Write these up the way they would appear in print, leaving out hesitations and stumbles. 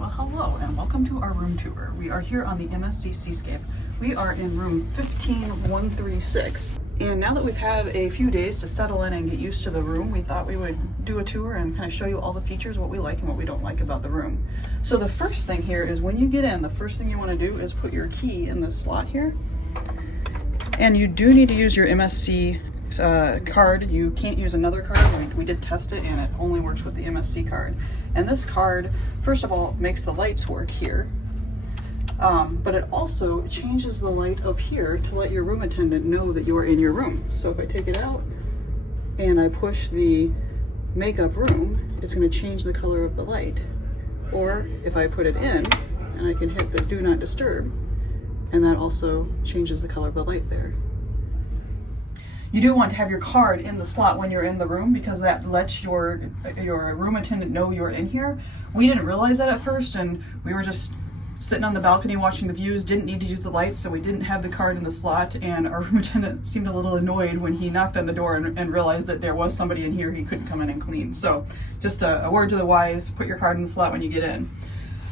Well, hello and welcome to our room tour. We are here on the MSC Seascape. We are in room 15136. And now that we've had a few days to settle in and get used to the room, we thought we would do a tour and kind of show you all the features, what we like and what we don't like about the room. So the first thing here is when you get in, the first thing you want to do is put your key in this slot here. And you do need to use your MSC card. You can't use another card. We did test it and it only works with the MSC card. And this card, first of all, makes the lights work here, but it also changes the light up here to let your room attendant know that you are in your room. So if I take it out and I push the makeup room, it's going to change the color of the light. Or if I put it in and I can hit the do not disturb, and that also changes the color of the light there. You do want to have your card in the slot when you're in the room because that lets your room attendant know you're in here. We didn't realize that at first, and we were just sitting on the balcony watching the views, didn't need to use the lights, so we didn't have the card in the slot, and our room attendant seemed a little annoyed when he knocked on the door and realized that there was somebody in here he couldn't come in and clean. So just a word to the wise, put your card in the slot when you get in.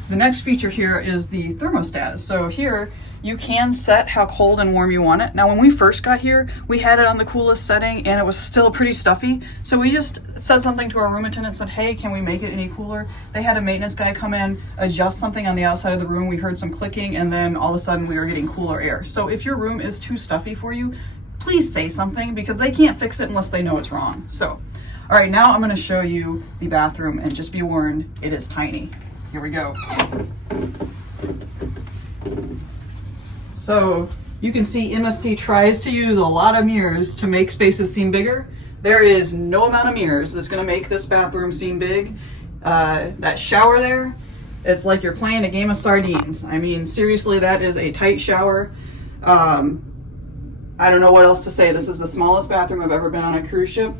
The next feature here is the thermostat. So here, you can set how cold and warm you want it. Now when we first got here, we had it on the coolest setting and it was still pretty stuffy. So we just said something to our room attendant and said, hey, can we make it any cooler? They had a maintenance guy come in, adjust something on the outside of the room. We heard some clicking and then all of a sudden we were getting cooler air. So if your room is too stuffy for you, please say something because they can't fix it unless they know it's wrong. So, all right, now I'm gonna show you the bathroom and just be warned, it is tiny. Here we go. So you can see MSC tries to use a lot of mirrors to make spaces seem bigger. There is no amount of mirrors that's going to make this bathroom seem big. That shower there, it's like you're playing a game of sardines. I mean, seriously, that is a tight shower. I don't know what else to say. This is the smallest bathroom I've ever been on a cruise ship.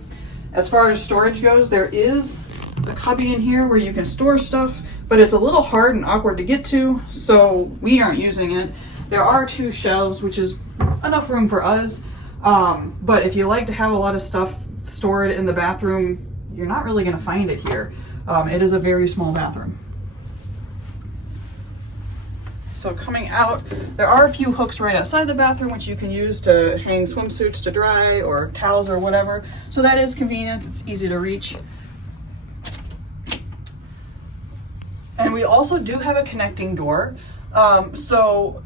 As far as storage goes, there is a cubby in here where you can store stuff, but it's a little hard and awkward to get to, so we aren't using it. There are two shelves, which is enough room for us, but if you like to have a lot of stuff stored in the bathroom, you're not really going to find it here. It is a very small bathroom. So coming out, there are a few hooks right outside the bathroom which you can use to hang swimsuits to dry or towels or whatever. So that is convenient, it's easy to reach. And we also do have a connecting door. So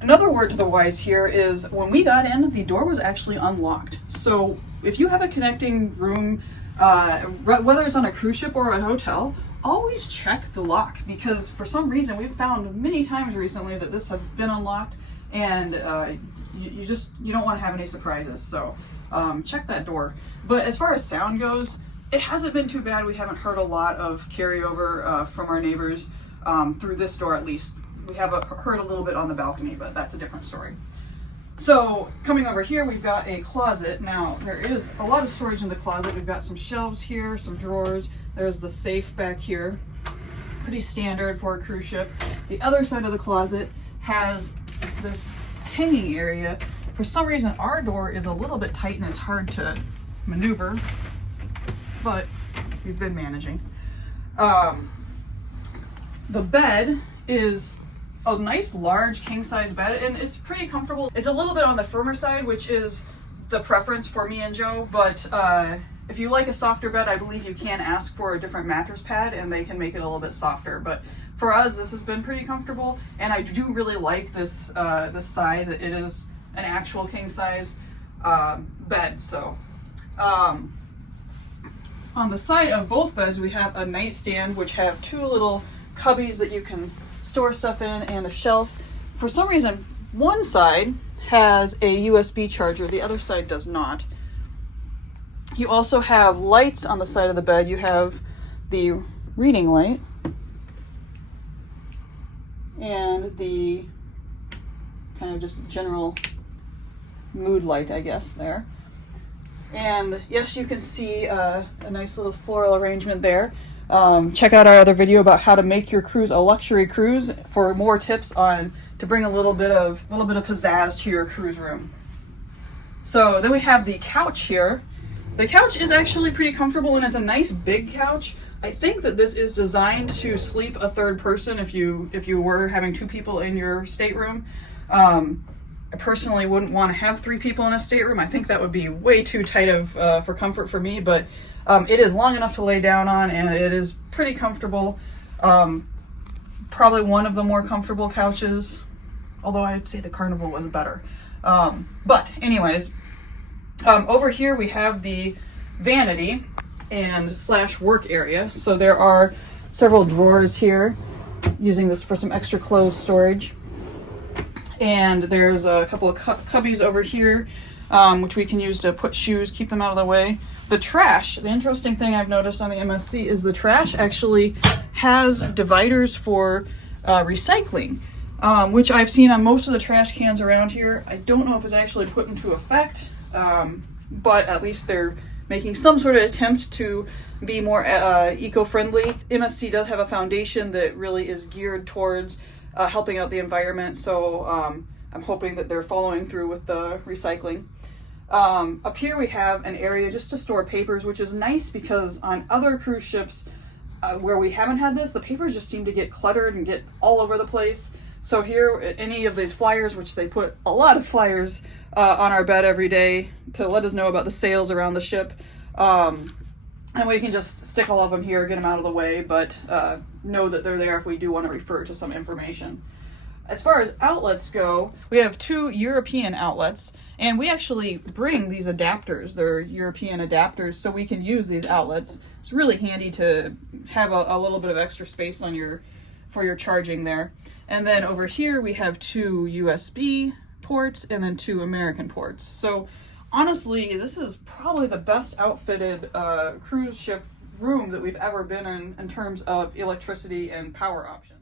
another word to the wise here is when we got in, the door was actually unlocked. So if you have a connecting room, whether it's on a cruise ship or a hotel, always check the lock because for some reason we've found many times recently that this has been unlocked and you don't want to have any surprises. So check that door. But as far as sound goes, it hasn't been too bad. We haven't heard a lot of carryover from our neighbors through this door at least. We have heard a little bit on the balcony, but that's a different story. So coming over here, we've got a closet. Now there is a lot of storage in the closet. We've got some shelves here, some drawers. There's the safe back here. Pretty standard for a cruise ship. The other side of the closet has this hanging area. For some reason, our door is a little bit tight and it's hard to maneuver, but we've been managing. The bed is a nice large king size bed and it's pretty comfortable. It's a little bit on the firmer side, which is the preference for me and Joe, but if you like a softer bed, I believe you can ask for a different mattress pad and they can make it a little bit softer. But for us, this has been pretty comfortable and I do really like this this size. It is an actual king size bed. So on the side of both beds, we have a nightstand which have two little cubbies that you can store stuff in and a shelf. For some reason, one side has a USB charger, the other side does not. You also have lights on the side of the bed. You have the reading light and the kind of just general mood light, I guess, there. And yes, you can see a nice little floral arrangement there. Check out our other video about how to make your cruise a luxury cruise for more tips on to bring a little bit of pizzazz to your cruise room. So then we have the couch here. The couch is actually pretty comfortable and it's a nice big couch. I think that this is designed to sleep a third person if you were having 2 people in your stateroom. I personally wouldn't want to have 3 people in a stateroom. I think that would be way too tight for comfort for me, but it is long enough to lay down on, and it is pretty comfortable. Probably one of the more comfortable couches, although I'd say the Carnival was better. But anyways, over here we have the vanity and / work area. So there are several drawers here, using this for some extra clothes storage. And there's a couple of cubbies over here, which we can use to put shoes, keep them out of the way. The trash, the interesting thing I've noticed on the MSC is the trash actually has dividers for recycling, which I've seen on most of the trash cans around here. I don't know if it's actually put into effect, but at least they're making some sort of attempt to be more eco-friendly. MSC does have a foundation that really is geared towards helping out the environment, so I'm hoping that they're following through with the recycling. Up here we have an area just to store papers, which is nice because on other cruise ships where we haven't had this, the papers just seem to get cluttered and get all over the place. So here, any of these flyers, which they put a lot of flyers on our bed every day to let us know about the sales around the ship, and we can just stick all of them here, get them out of the way, but know that they're there if we do want to refer to some information. As far as outlets go, we have 2 European outlets, and we actually bring these adapters. They're European adapters, so we can use these outlets. It's really handy to have a little bit of extra space on for your charging there. And then over here we have 2 USB ports and then 2 American ports. So honestly, this is probably the best outfitted cruise ship room that we've ever been in terms of electricity and power options.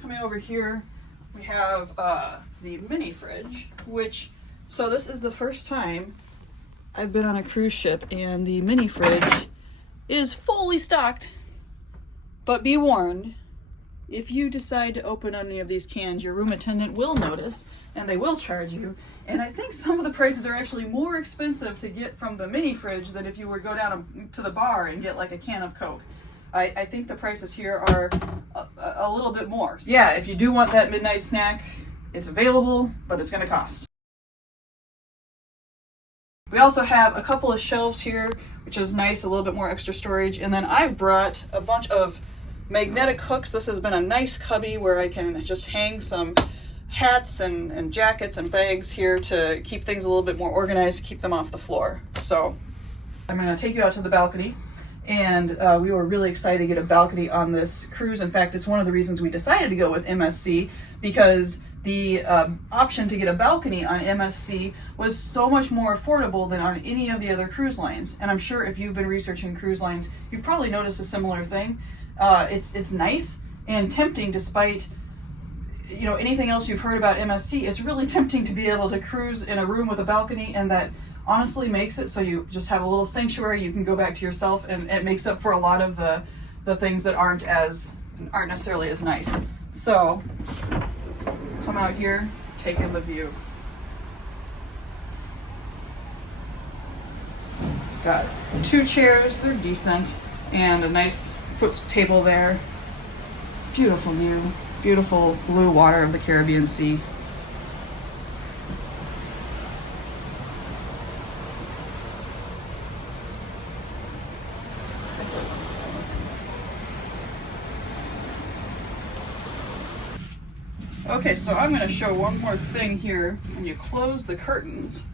Coming over here, we have the mini fridge, so this is the first time I've been on a cruise ship and the mini fridge is fully stocked. But be warned, if you decide to open any of these cans, your room attendant will notice and they will charge you. And I think some of the prices are actually more expensive to get from the mini fridge than if you were to go down to the bar and get like a can of Coke. I think the prices here are a little bit more. Yeah, if you do want that midnight snack, it's available, but it's going to cost. We also have a couple of shelves here, which is nice, a little bit more extra storage. And then I've brought a bunch of magnetic hooks. This has been a nice cubby where I can just hang some hats and jackets and bags here to keep things a little bit more organized, keep them off the floor. So I'm going to take you out to the balcony. And we were really excited to get a balcony on this cruise. In fact, it's one of the reasons we decided to go with MSC, because the option to get a balcony on MSC was so much more affordable than on any of the other cruise lines. And I'm sure if you've been researching cruise lines, you've probably noticed a similar thing. It's nice and tempting, despite anything else you've heard about MSC. It's really tempting to be able to cruise in a room with a balcony, and that honestly makes it so you just have a little sanctuary. You can go back to yourself, and it makes up for a lot of the things that aren't necessarily as nice. So come out here, take in the view. Got 2 chairs, they're decent, and a nice foot table there. Beautiful view, beautiful blue water of the Caribbean Sea. Okay, so I'm going to show one more thing here. When you close the curtains,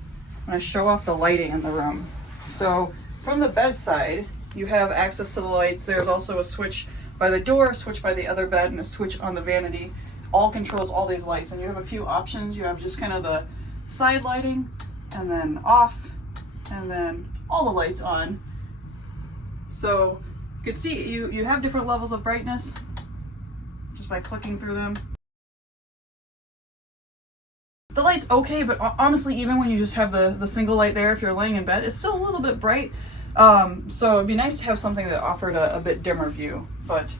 I'm going to show off the lighting in the room. So from the bedside, you have access to the lights. There's also a switch by the door, a switch by the other bed, and a switch on the vanity. All controls all these lights, and you have a few options. You have just kind of the side lighting, and then off, and then all the lights on. So you can see you have different levels of brightness just by clicking through them. The light's okay, but honestly, even when you just have the single light there, if you're laying in bed, it's still a little bit bright. So it'd be nice to have something that offered a bit dimmer view. But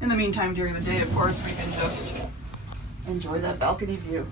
in the meantime, during the day, of course, we can just enjoy that balcony view.